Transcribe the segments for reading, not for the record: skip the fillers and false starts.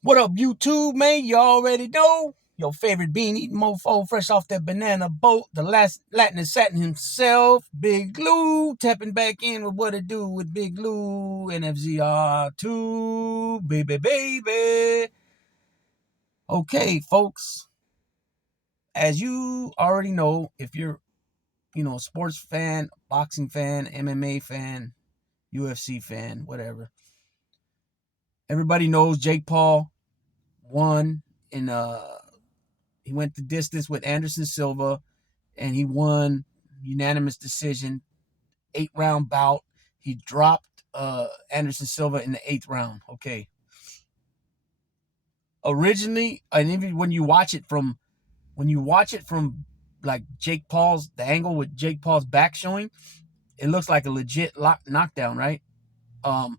What up, YouTube, man? You already know. Your favorite bean eating mofo, fresh off that banana boat. The last Latin satin himself, Big Lou, tapping back in with what it do with Big Lou and FZR2, baby, baby. Okay, folks, as you already know, if you're, a sports fan, boxing fan, MMA fan, UFC fan, whatever, everybody knows Jake Paul won in he went the distance with Anderson Silva, and he won unanimous decision, 8-round bout. He dropped Anderson Silva in the 8th round. Okay. Originally, and even when you watch it from like Jake Paul's the angle with Jake Paul's back showing, it looks like a legit knockdown, right? Um,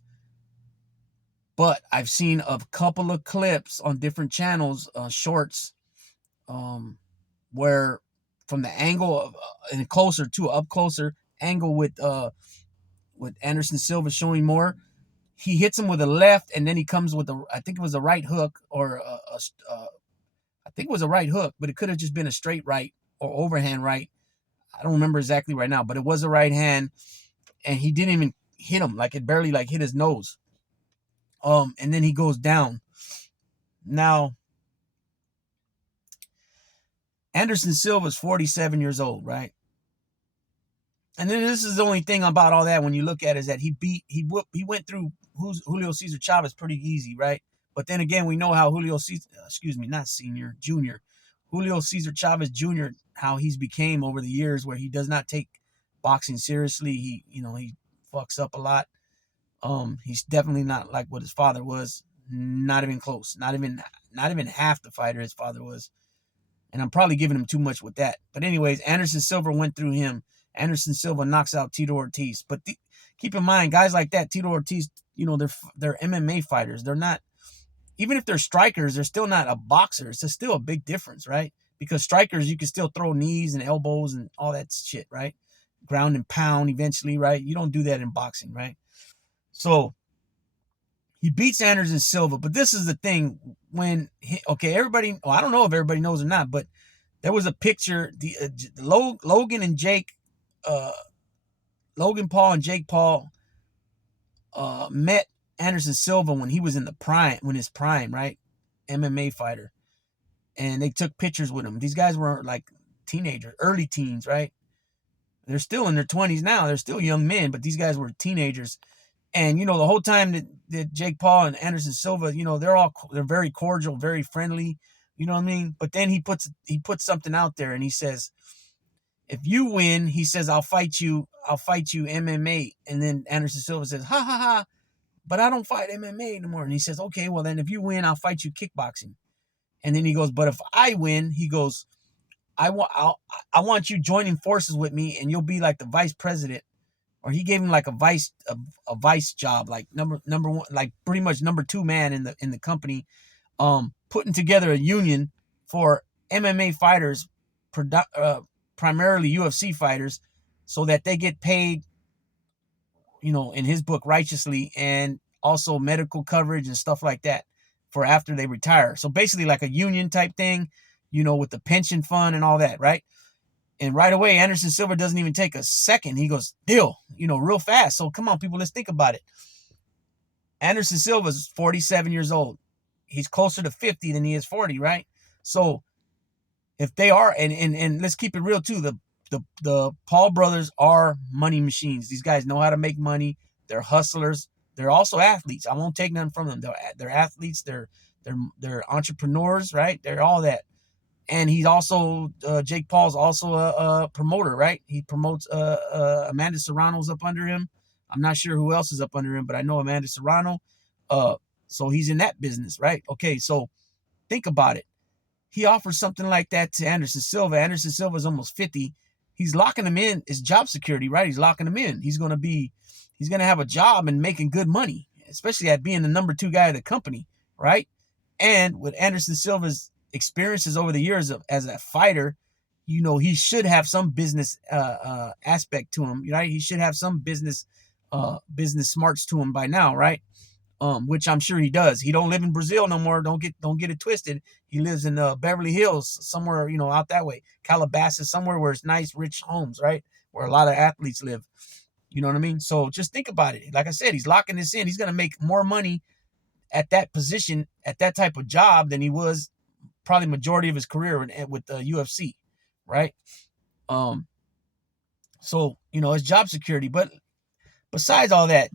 but I've seen a couple of clips on different channels, shorts, um, where from the angle of and closer to up closer angle with Anderson Silva showing more, he hits him with a left, and then he comes with I think it was a right hook or I think it was a right hook, but it could have just been a straight right or overhand right. I don't remember exactly right now, but it was a right hand, and he didn't even hit him, like it barely like hit his nose. And then he goes down. Now, Anderson Silva's 47 years old, right? And then this is the only thing about all that when you look at it is that he went through Julio Cesar Chavez pretty easy, right? But then again, we know how Julio Cesar Chavez Jr., how he's became over the years, where he does not take boxing seriously. He fucks up a lot. He's definitely not like what his father was. Not even close. Not even half the fighter his father was. And I'm probably giving him too much with that. But anyways, Anderson Silva went through him. Anderson Silva knocks out Tito Ortiz. But keep in mind, guys like that, Tito Ortiz, they're MMA fighters. They're not, even if they're strikers, they're still not a boxer. It's still a big difference, right? Because strikers, you can still throw knees and elbows and all that shit, right? Ground and pound eventually, right? You don't do that in boxing, right? So he beats Anderson Silva. But this is the thing everybody, well, I don't know if everybody knows or not, but there was a picture, Logan and Jake, uh, Logan Paul and Jake Paul met Anderson Silva when he was in his prime, right? MMA fighter. And they took pictures with him. These guys were like teenagers, early teens, right? They're still in their 20s now. They're still young men, but these guys were teenagers. And, the whole time that Jake Paul and Anderson Silva, they're very cordial, very friendly. You know what I mean? But then he puts something out there and he says, if you win, he says, I'll fight you MMA. And then Anderson Silva says, ha ha ha, but I don't fight MMA anymore. And he says, okay, well then if you win, I'll fight you kickboxing. And then he goes, but if I win, he goes, I want you joining forces with me, and you'll be like the vice president. Or he gave him like a vice job, like number one, like pretty much number 2 man in the company, putting together a union for MMA fighters, primarily UFC fighters, so that they get paid, in his book, righteously, and also medical coverage and stuff like that for after they retire. So basically like a union type thing, with the pension fund and all that, right? And right away, Anderson Silva doesn't even take a second. He goes, deal, real fast. So come on, people, let's think about it. Anderson Silva is 47 years old. He's closer to 50 than he is 40, right? So if they are, and let's keep it real too, the Paul brothers are money machines. These guys know how to make money. They're hustlers. They're also athletes. I won't take none from them. They're athletes. They're entrepreneurs, right? They're all that. And he's also Jake Paul's also a promoter, right? He promotes Amanda Serrano's up under him. I'm not sure who else is up under him, but I know Amanda Serrano. So he's in that business, right? Okay, so think about it. He offers something like that to Anderson Silva. Anderson Silva is almost 50. He's locking him in. It's job security, right? He's locking him in. He's gonna have a job and making good money, especially at being the number 2 guy of the company, right? And with Anderson Silva's experiences over the years as a fighter, he should have some business aspect to him, right? He should have some business smarts to him by now, right? which I'm sure he does. He don't live in Brazil no more. Don't get it twisted. He lives in Beverly Hills, somewhere, out that way, Calabasas, somewhere where it's nice, rich homes, right, where a lot of athletes live. You know what I mean? So just think about it. Like I said, he's locking this in. He's gonna make more money at that position, at that type of job, than he was probably majority of his career with the UFC, right? So it's job security. But besides all that,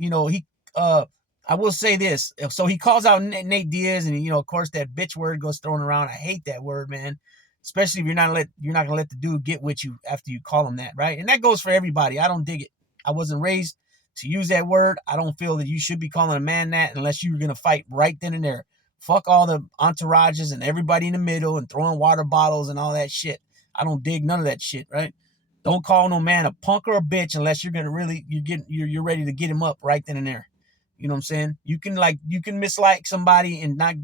I will say this. So he calls out Nate Diaz, and of course that bitch word goes thrown around. I hate that word, man. Especially if you're not gonna let the dude get with you after you call him that, right? And that goes for everybody. I don't dig it. I wasn't raised to use that word. I don't feel that you should be calling a man that unless you're gonna fight right then and there. Fuck all the entourages and everybody in the middle and throwing water bottles and all that shit. I don't dig none of that shit, right? Don't call no man a punk or a bitch unless you're gonna you're ready to get him up right then and there. You know what I'm saying? You can mislike somebody and not,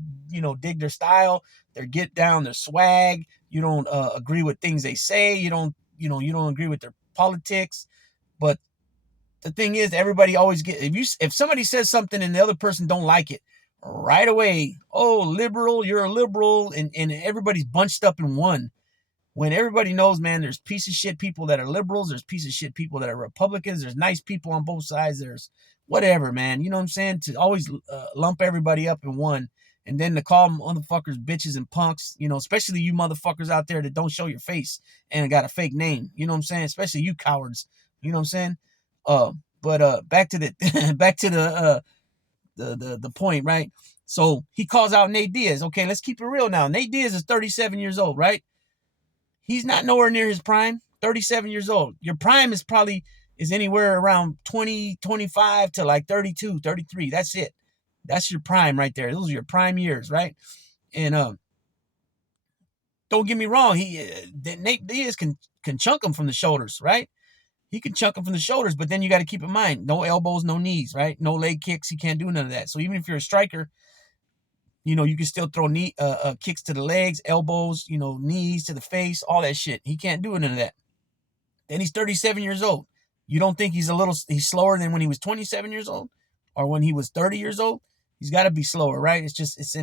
dig their style, their get down, their swag. You don't agree with things they say. You don't agree with their politics. But the thing is, everybody always if somebody says something and the other person don't like it, right away, oh, liberal, you're a liberal, and everybody's bunched up in one. When everybody knows, man, there's piece of shit people that are liberals, there's piece of shit people that are Republicans, there's nice people on both sides, there's whatever, man. You know what I'm saying? To always lump everybody up in one, and then to call motherfuckers bitches and punks, especially you motherfuckers out there that don't show your face and got a fake name. You know what I'm saying? Especially you cowards. You know what I'm saying? But back to the back to the point, right? So he calls out Nate Diaz. Okay, let's keep it real now. Nate Diaz is 37 years old, right? He's not nowhere near his prime. 37 years old. Your prime is anywhere around 20, 25 to like 32, 33. That's it. That's your prime right there. Those are your prime years, right? And don't get me wrong, Nate Diaz can chunk him from the shoulders, right? He can chunk him from the shoulders, but then you got to keep in mind, no elbows, no knees, right? No leg kicks. He can't do none of that. So even if you're a striker, you can still throw knee kicks to the legs, elbows, knees to the face, all that shit. He can't do none of that. Then he's 37 years old. You don't think he's slower than when he was 27 years old or when he was 30 years old? He's got to be slower, right? I can't say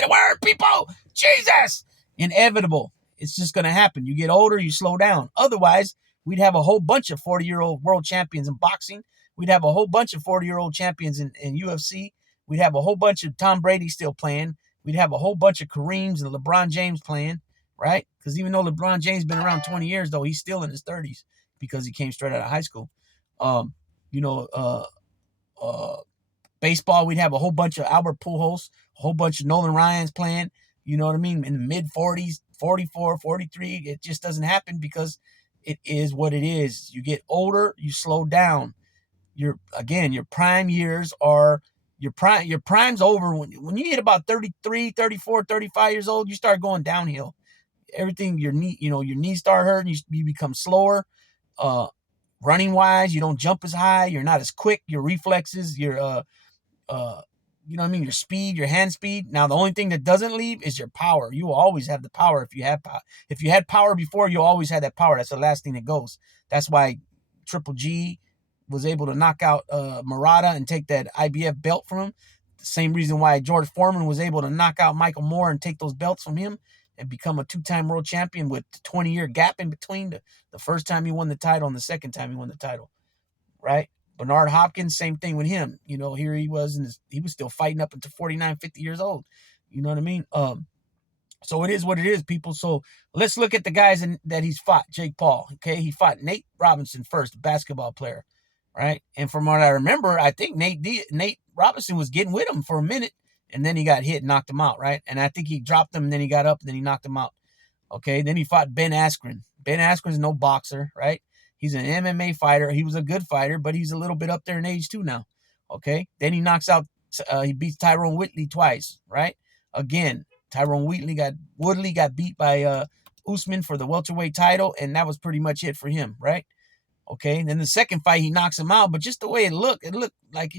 the word, people. Jesus. Inevitable. It's just going to happen. You get older, you slow down. Otherwise, we'd have a whole bunch of 40-year-old world champions in boxing. We'd have a whole bunch of 40-year-old champions in UFC. We'd have a whole bunch of Tom Brady still playing. We'd have a whole bunch of Kareems and LeBron James playing, right? Because even though LeBron James been around 20 years, though, he's still in his 30s because he came straight out of high school. Baseball, we'd have a whole bunch of Albert Pujols, a whole bunch of Nolan Ryans playing, you know what I mean, in the mid-40s, 44, 43. It just doesn't happen because it is what it is. You get older, you slow down. Your prime years are your prime's over when you hit about 33, 34, 35 years old. You start going downhill. Everything, your knees start hurting. You become slower. Running wise, you don't jump as high. You're not as quick. Your reflexes, your your speed, your hand speed. Now the only thing that doesn't leave is your power. You will always have the power if you have power. If you had power before, you always had that power. That's the last thing that goes. That's why Triple G was able to knock out Murata and take that IBF belt from him. The same reason why George Foreman was able to knock out Michael Moore and take those belts from him and become a 2-time world champion with the 20-year gap in between the first time he won the title and the second time he won the title, right? Bernard Hopkins, same thing with him. Here he was, he was still fighting up until 49, 50 years old. You know what I mean? So it is what it is, people. So let's look at the guys that he's fought. Jake Paul, okay? He fought Nate Robinson first, a basketball player, right? And from what I remember, I think Nate Robinson was getting with him for a minute, and then he got hit and knocked him out, right? And I think he dropped him, and then he got up, and then he knocked him out. Okay, then he fought Ben Askren. Ben Askren's no boxer, right? He's an MMA fighter. He was a good fighter, but he's a little bit up there in age too now. Okay, then he he beats Tyrone Woodley twice, right? Again, Tyrone Woodley got beat by Usman for the welterweight title, and that was pretty much it for him, right? Okay, and then the second fight, he knocks him out, but just the way it looked like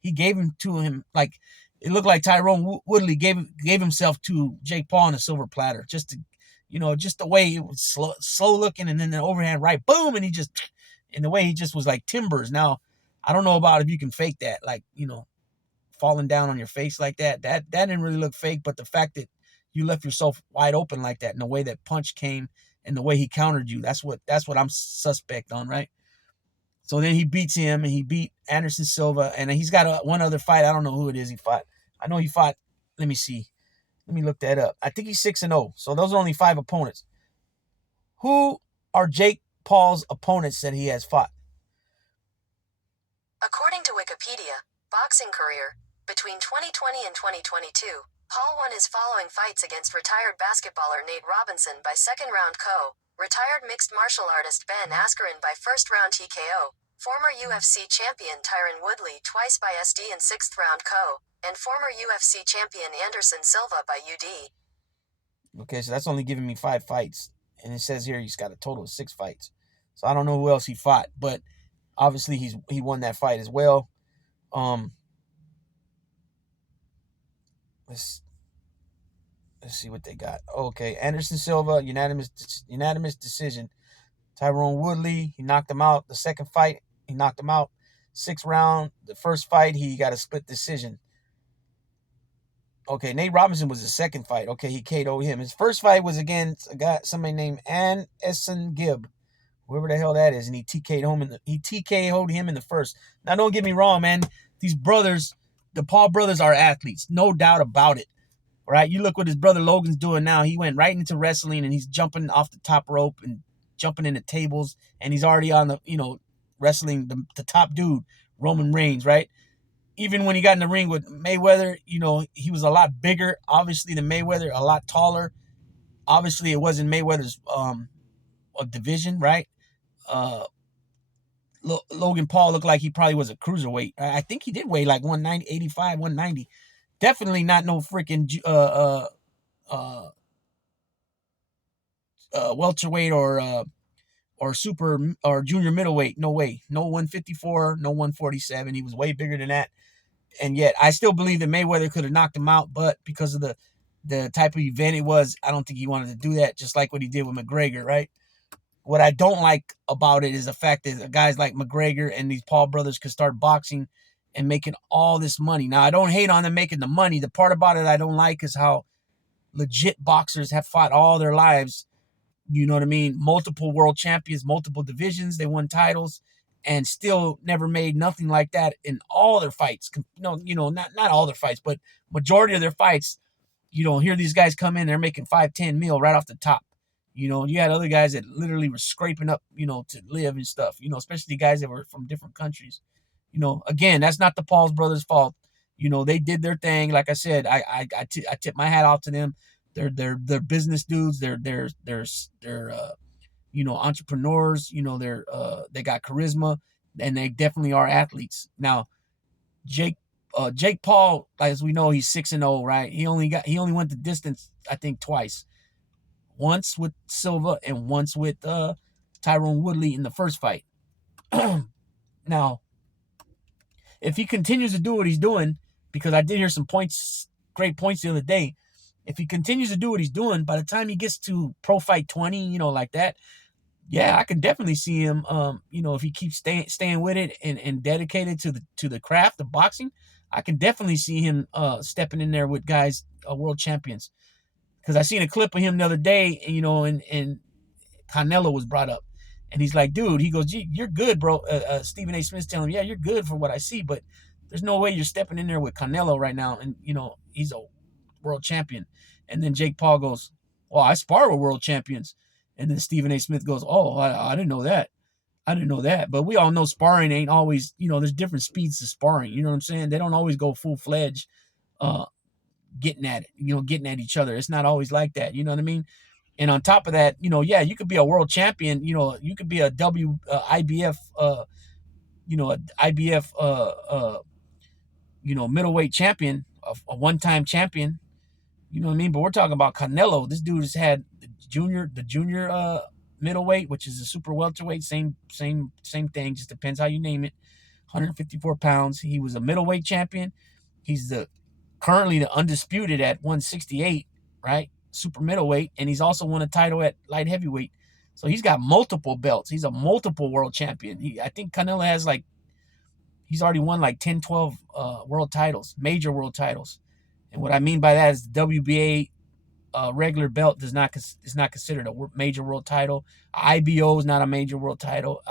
he gave him to him, like it looked like Tyrone Woodley gave himself to Jake Paul on a silver platter, just the way it was slow looking, and then the overhand right, boom, and the way he just was like timbers. Now, I don't know about if you can fake that, like, falling down on your face like that. That didn't really look fake, but the fact that you left yourself wide open like that, and the way that punch came and the way he countered you, that's what I'm suspect on, right? So then he beats him, and he beat Anderson Silva, and he's got one other fight. I don't know who it is he fought. I know he fought. Let me see. Let me look that up. I think he's 6-0. So those are only 5 opponents. Who are Jake Paul's opponents that he has fought? According to Wikipedia, boxing career, between 2020 and 2022, Paul won his following fights against retired basketballer Nate Robinson by second-round KO, retired mixed martial artist Ben Askren by first-round TKO, former UFC champion Tyron Woodley twice by SD and sixth-round KO, and former UFC champion Anderson Silva by UD. Okay, so that's only giving me 5 fights. And it says here he's got a total of 6 fights. So I don't know who else he fought, but obviously he won that fight as well. Let's see what they got. Okay, Anderson Silva, unanimous decision. Tyron Woodley, he knocked him out. The second fight, he knocked him out. 6th round. The first fight, he got a split decision. Okay, Nate Robinson was the second fight. Okay, he KO'd him. His first fight was against somebody named Essen Gibb, whoever the hell that is, and he TKO'd him in the first. Now, don't get me wrong, man. These brothers, the Paul brothers, are athletes, no doubt about it. Right? You look what his brother Logan's doing now. He went right into wrestling, and he's jumping off the top rope and jumping into tables, and he's already on the wrestling the top dude, Roman Reigns, right? Even when he got in the ring with Mayweather, he was a lot bigger, obviously, than Mayweather, a lot taller. Obviously, it wasn't Mayweather's division, right? Logan Paul looked like he probably was a cruiserweight. I think he did weigh like 190, 85, 190. Definitely not no freaking welterweight or super or junior middleweight. No way. No 154, no 147. He was way bigger than that. And yet, I still believe that Mayweather could have knocked him out, but because of the type of event it was, I don't think he wanted to do that, just like what he did with McGregor, right? What I don't like about it is the fact that guys like McGregor and these Paul brothers could start boxing and making all this money. Now, I don't hate on them making the money. The part about it I don't like is how legit boxers have fought all their lives. You know what I mean? Multiple world champions, multiple divisions. They won titles and still never made nothing like that in all their fights. Not all their fights, but majority of their fights, here these guys come in, they're making 5-10 mil right off the top. You had other guys that literally were scraping up, to live and stuff, especially guys that were from different countries. Again, that's not the Paul's brothers' fault. They did their thing. Like I said, I tip my hat off to them. They're business dudes. They're entrepreneurs. They got charisma, and they definitely are athletes. Now, Jake Paul, as we know, he's 6-0, right? He only went the distance, I think, twice. Once with Silva and once with Tyron Woodley in the first fight. Now, if he continues to do what he's doing, because I did hear some great points the other day, if he continues to do what he's doing, by the time he gets to Pro Fight 20, like that, yeah, I can definitely see him, if he keeps staying with it and dedicated to the craft of boxing, I can definitely see him stepping in there with guys, world champions. Because I seen a clip of him the other day, and Canelo was brought up. And he's like, dude, he goes, you're good, bro. Stephen A. Smith's telling him, yeah, you're good for what I see, but there's no way you're stepping in there with Canelo right now. And, he's a world champion. And then Jake Paul goes, well, I spar with world champions. And then Stephen A. Smith goes, oh, I didn't know that. I didn't know that. But we all know sparring ain't always, there's different speeds to sparring. You know what I'm saying? They don't always go full-fledged getting at it, getting at each other. It's not always like that. You know what I mean? And on top of that, yeah, you could be a world champion. You could be a IBF, middleweight champion, a one-time champion. You know what I mean? But we're talking about Canelo. This dude has had the junior middleweight, which is a super welterweight. Same thing. Just depends how you name it. 154 pounds. He was a middleweight champion. He's currently the undisputed at 168, right? Super middleweight, and he's also won a title at light heavyweight. So he's got multiple belts. He's a multiple world champion. I think Canelo has like He's already won like 10, 12 world titles, major world titles. And what I mean by that is the WBA regular belt is not considered a major world title. IBO is not a major world title.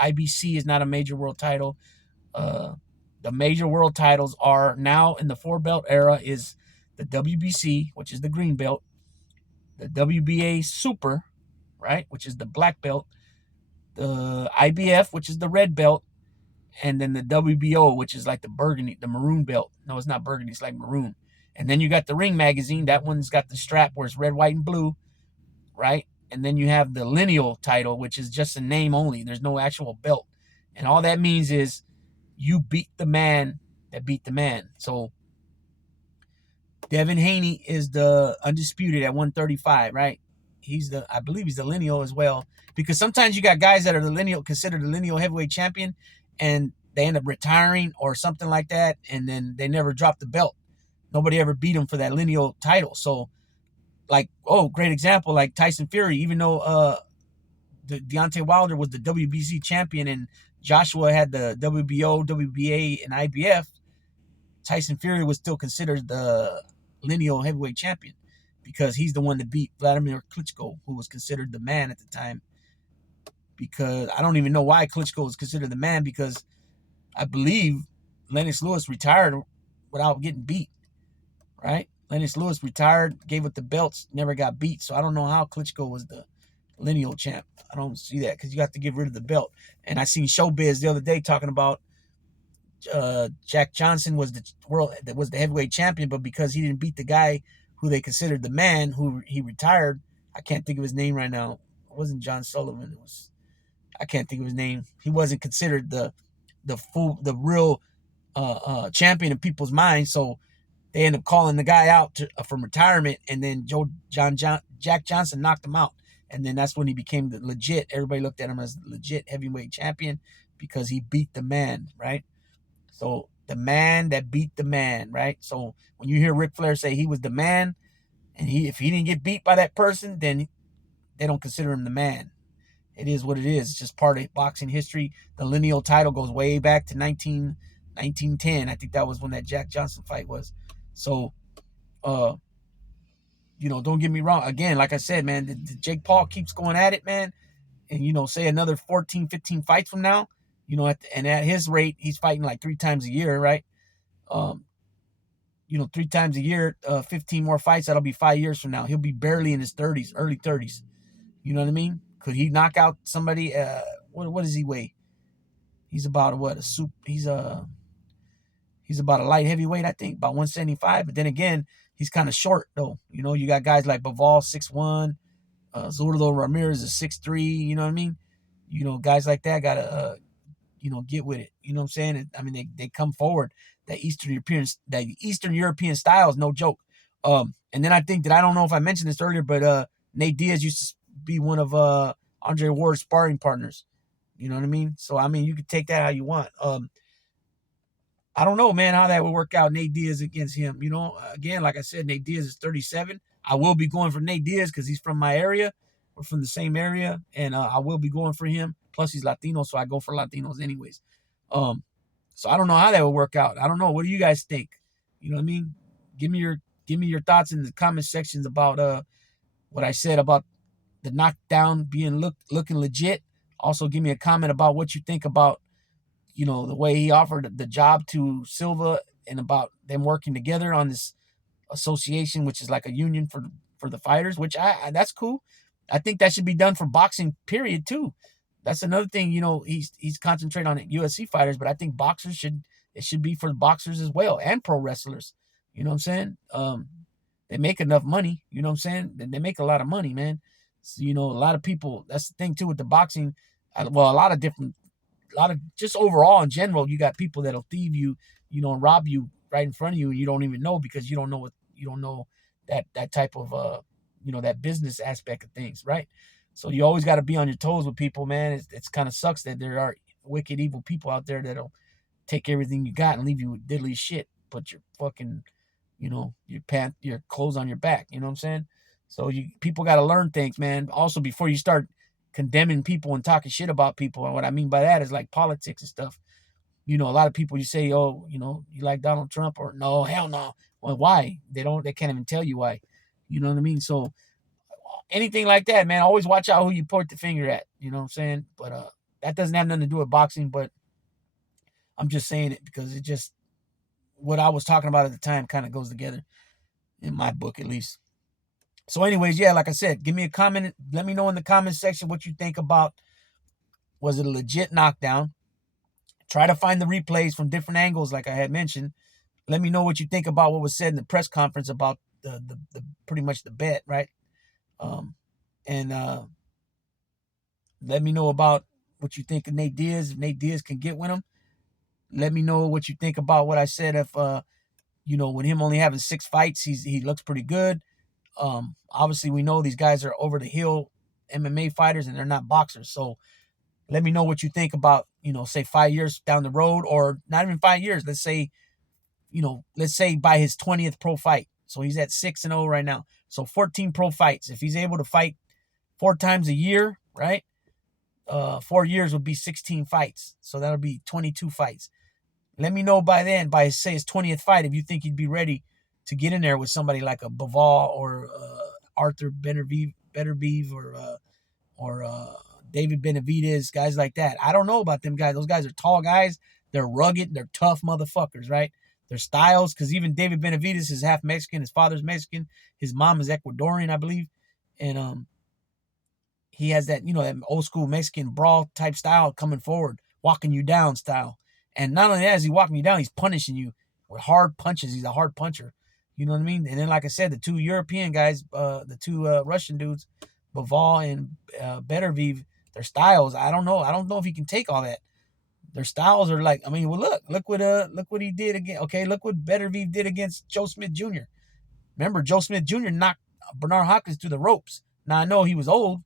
IBC is not a major world title. The major world titles are now in the 4-belt era is the WBC, which is the green belt, the WBA Super, right, which is the black belt, the IBF, which is the red belt, and then the WBO, which is like the burgundy, the maroon belt. No, it's not burgundy, it's like maroon. And then you got the Ring magazine. That one's got the strap where it's red, white, and blue, right? And then you have the lineal title, which is just a name only. There's no actual belt. And all that means is you beat the man that beat the man. So Devin Haney is the undisputed at 135, right? I believe he's the lineal as well. Because sometimes you got guys that are the lineal, considered the lineal heavyweight champion, and they end up retiring or something like that, and then they never drop the belt. Nobody ever beat him for that lineal title. So, like, great example, like Tyson Fury, even though Deontay Wilder was the WBC champion and Joshua had the WBO, WBA, and IBF, Tyson Fury was still considered the lineal heavyweight champion because he's the one that beat Vladimir Klitschko, who was considered the man at the time. Because I don't even know why Klitschko was considered the man, because I believe Lennox Lewis retired without getting beat, right? Lennox Lewis retired, gave up the belts, never got beat. So I don't know how Klitschko was the lineal champ. I don't see that because you have to get rid of the belt. And I seen Showbiz the other day talking about Jack Johnson was the heavyweight champion, but because he didn't beat the guy who they considered the man, who he retired, I can't think of his name right now. It wasn't John Sullivan. I can't think of his name. He wasn't considered the real champion in people's minds. So they end up calling the guy out from retirement, and then Jack Johnson knocked him out. And then that's when he became the legit. Everybody looked at him as the legit heavyweight champion because he beat the man, right? So the man that beat the man, right? So when you hear Ric Flair say he was the man, and if he didn't get beat by that person, then they don't consider him the man. It is what it is. It's just part of boxing history. The lineal title goes way back to 1910. I think that was when that Jack Johnson fight was. So, don't get me wrong. Again, like I said, man, the Jake Paul keeps going at it, man. And, say another 14, 15 fights from now, at his rate, he's fighting like 3 times a year, right? 3 times a year, 15 more fights. That'll be 5 years from now. He'll be barely in his 30s, early 30s. You know what I mean? Could he knock out somebody? What does he weigh? He's about he's about a light heavyweight, I think, about 175. But then again, he's kind of short though. You got guys like Bivol, 6'1", Zurdo Ramirez is 6'3". You know what I mean? Guys like that gotta get with it. You know what I'm saying? I mean, they come forward. That Eastern European style is no joke. And then I think that, I don't know if I mentioned this earlier, but Nate Diaz used to be one of Andre Ward's sparring partners. You know what I mean? So, I mean, you can take that how you want. I don't know, man, how that would work out, Nate Diaz against him. Again, like I said, Nate Diaz is 37. I will be going for Nate Diaz because he's from my area. We're from the same area, and I will be going for him. Plus, he's Latino, so I go for Latinos anyways. So I don't know how that would work out. I don't know. What do you guys think? You know what I mean? Give me your thoughts in the comment sections about what I said about the knockdown being looking legit. Also, give me a comment about what you think about, the way he offered the job to Silva, and about them working together on this association, which is like a union for the fighters, which that's cool. I think that should be done for boxing, period, too. That's another thing, he's concentrating on UFC fighters, but I think it should be for boxers as well, and pro wrestlers. You know what I'm saying? They make enough money, you know what I'm saying? They make a lot of money, man. So, a lot of people, that's the thing too with the boxing. Well, a lot of just overall in general, you got people that'll thieve you, and rob you right in front of you, and you don't even know, because you don't know that type of that business aspect of things, right? So you always got to be on your toes with people, man. It's kind of sucks that there are wicked, evil people out there that'll take everything you got and leave you with diddly shit, put your fucking, your clothes on your back. You know what I'm saying? So people got to learn things, man. Also, before you start condemning people and talking shit about people, and what I mean by that is like politics and stuff. You know, a lot of people, you say, oh, you know, you like Donald Trump, or no, hell no. Well, why? They can't even tell you why. You know what I mean? So anything like that, man, always watch out who you point the finger at. You know what I'm saying? But that doesn't have nothing to do with boxing, but I'm just saying it because it just, what I was talking about at the time kind of goes together in my book, at least. So anyways, yeah, like I said, give me a comment. Let me know in the comment section what you think about, was it a legit knockdown? Try to find the replays from different angles, like I had mentioned. Let me know what you think about what was said in the press conference about the pretty much the bet, right? And let me know about what you think of Nate Diaz. If Nate Diaz can get with him, let me know what you think about what I said. If you know, with him only having 6 fights, he looks pretty good. Obviously, we know these guys are over the hill MMA fighters, and they're not boxers. So let me know what you think about, you know, say 5 years down the road, or not even 5 years. Let's say, you know, let's say by his 20th pro fight. So he's at 6-0 right now. So 14 pro fights. If he's able to fight 4 times a year, right? 4 years would be 16 fights. So that'll be 22 fights. Let me know by then, by say his 20th fight, if you think he'd be ready to get in there with somebody like a Bivol or Arthur Beterbiev or David Benavidez, guys like that. I don't know about them guys. Those guys are tall guys. They're rugged. They're tough motherfuckers, right? Their styles, because even David Benavidez is half Mexican. His father's Mexican. His mom is Ecuadorian, I believe. And he has that, you know, that old school Mexican brawl type style coming forward, walking you down style. And not only that, is he walking you down, he's punishing you with hard punches. He's a hard puncher. You know what I mean? And then, like I said, the 2 European guys, the 2 Russian dudes, Bivol and Beterbiev, their styles, I don't know. I don't know if he can take all that. Their styles are like, I mean, well, look what he did again. Okay, look what Beterbiev did against Joe Smith Jr. Remember, Joe Smith Jr. knocked Bernard Hopkins to the ropes. Now, I know he was old,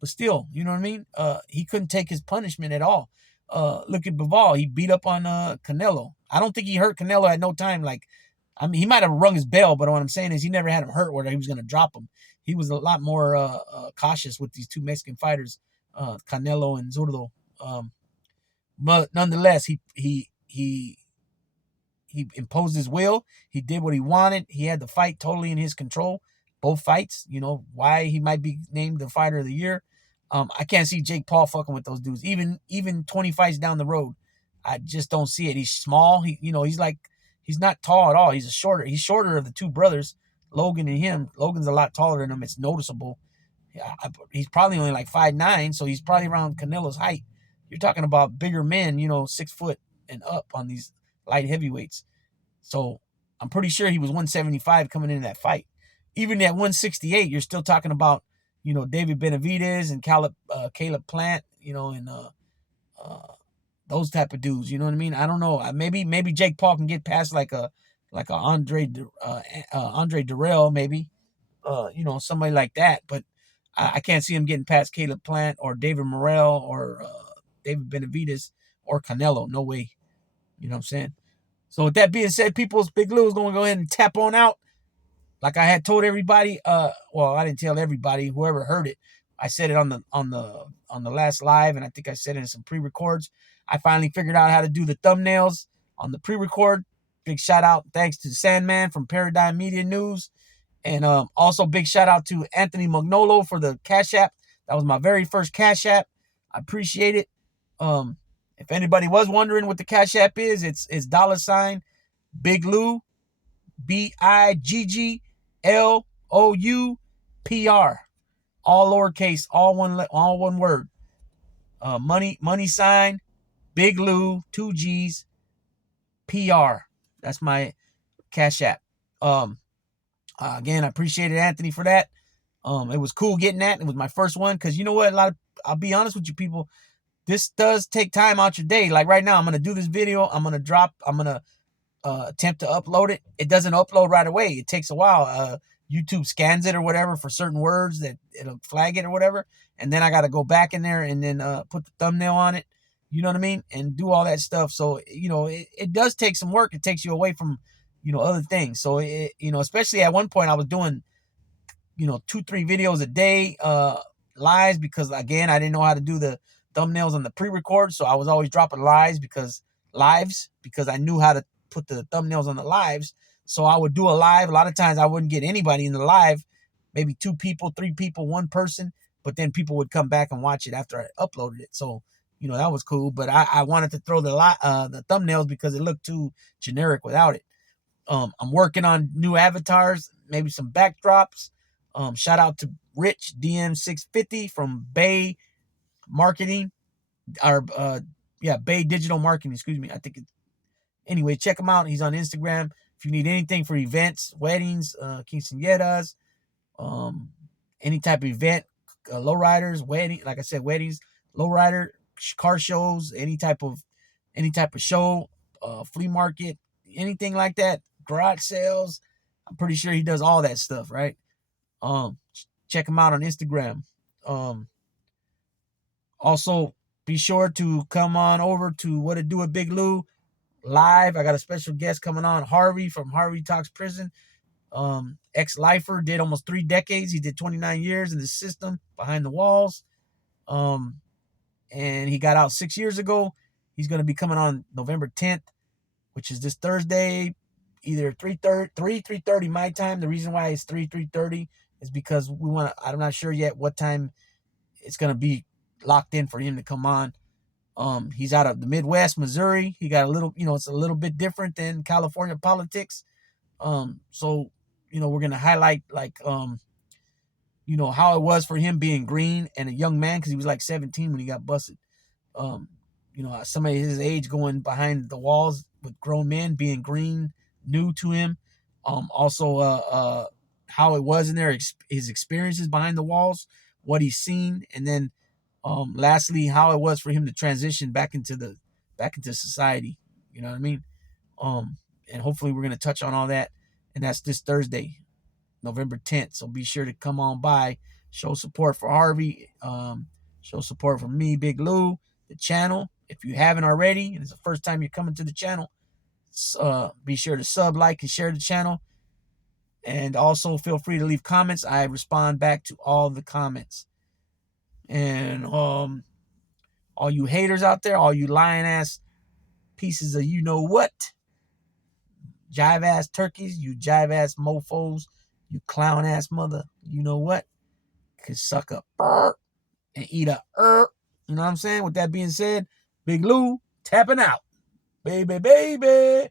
but still, you know what I mean? He couldn't take his punishment at all. Look at Bivol. He beat up on Canelo. I don't think he hurt Canelo at no time. Like, I mean, he might have rung his bell, but what I'm saying is he never had him hurt where he was going to drop him. He was a lot more cautious with these 2 Mexican fighters, Canelo and Zurdo. But nonetheless, he imposed his will. He did what he wanted. He had the fight totally in his control. Both fights, you know, why he might be named the fighter of the year. I can't see Jake Paul fucking with those dudes. Even 20 fights down the road, I just don't see it. He's small. He's not tall at all. He's shorter of the 2 brothers, Logan and him. Logan's a lot taller than him. It's noticeable. He's probably only like 5'9", so he's probably around Canelo's height. You're talking about bigger men, you know, 6 foot and up on these light heavyweights. So I'm pretty sure he was 175 coming into that fight. Even at 168, you're still talking about, you know, David Benavidez and Caleb Plant, you know, and those type of dudes. You know what I mean? I don't know. Maybe Jake Paul can get past like a Andre Durrell, maybe, you know, somebody like that. But I can't see him getting past Caleb Plant or David Morrell or David Benavidez or Canelo. No way. You know what I'm saying? So with that being said, people's Big Lou is going to go ahead and tap on out. Like I had told everybody, well, I didn't tell everybody, whoever heard it. I said it on the last live, and I think I said it in some pre-records. I finally figured out how to do the thumbnails on the pre-record. Big shout out, thanks to Sandman from Paradigm Media News. And also big shout out to Anthony Magnolo for the Cash App. That was my very first Cash App. I appreciate it. If anybody was wondering what the Cash App is, it's $ Big Lou, BIGGLOUPR, all lowercase, all one word. Money sign, Big Lou, 2 G's, PR. That's my Cash App. Again, I appreciated Anthony for that. It was cool getting that. It was my first one because you know what? I'll be honest with you people. This does take time out your day. Like right now, I'm going to do this video. I'm going to attempt to upload it. It doesn't upload right away. It takes a while. YouTube scans it or whatever for certain words that it'll flag it or whatever. And then I got to go back in there and then put the thumbnail on it. You know what I mean? And do all that stuff. So, you know, it does take some work. It takes you away from, you know, other things. So, you know, especially at one point I was doing, you know, 2-3 videos a day, lives, because again, I didn't know how to do the thumbnails on the pre-record. So I was always dropping lies because lives because I knew how to put the thumbnails on the lives. So I would do a live. A lot of times I wouldn't get anybody in the live, maybe 2 people, 3 people, 1 person, but then people would come back and watch it after I uploaded it. So, that was cool. But I wanted to throw the thumbnails because it looked too generic without it. I'm working on new avatars, maybe some backdrops. Shout out to Rich DM650 from Bay Marketing, or Bay Digital Marketing. Excuse me. I think anyway, check him out. He's on Instagram. If you need anything for events, weddings, quinceañeras, any type of event, lowriders, like I said, weddings, lowrider, car shows, any type of show, flea market, anything like that, garage sales. I'm pretty sure he does all that stuff, right? Check him out on Instagram. Also, be sure to come on over to What It Do with Big Lou live. I got a special guest coming on, Harvey from Harvey Talks Prison. Ex-lifer, did almost 3 decades. He did 29 years in the system behind the walls. And he got out 6 years ago. He's going to be coming on November 10th, which is this Thursday, either 3:30 my time. The reason why it's 3:30 is because I'm not sure yet what time it's going to be locked in for him to come on. He's out of the Midwest, Missouri. He got a little, it's a little bit different than California politics. So, we're going to highlight how it was for him being green and a young man, because he was like 17 when he got busted. Somebody his age going behind the walls with grown men, being green, new to him. Also, how it was in there, his experiences behind the walls, what he's seen, and then lastly, how it was for him to transition back into society. You know what I mean? And hopefully we're gonna touch on all that, and that's this Thursday, November 10th. So be sure to come on by, show support for Harvey, show support for me, Big Lou, the channel. If you haven't already, and it's the first time you're coming to the channel, be sure to sub, like, and share the channel. And also feel free to leave comments. I respond back to all the comments. And all you haters out there, all you lying ass pieces of what, jive ass turkeys, you jive ass mofos, you clown ass mother, what, could suck a and eat a you know what I'm saying? With that being said, Big Lou tapping out, baby.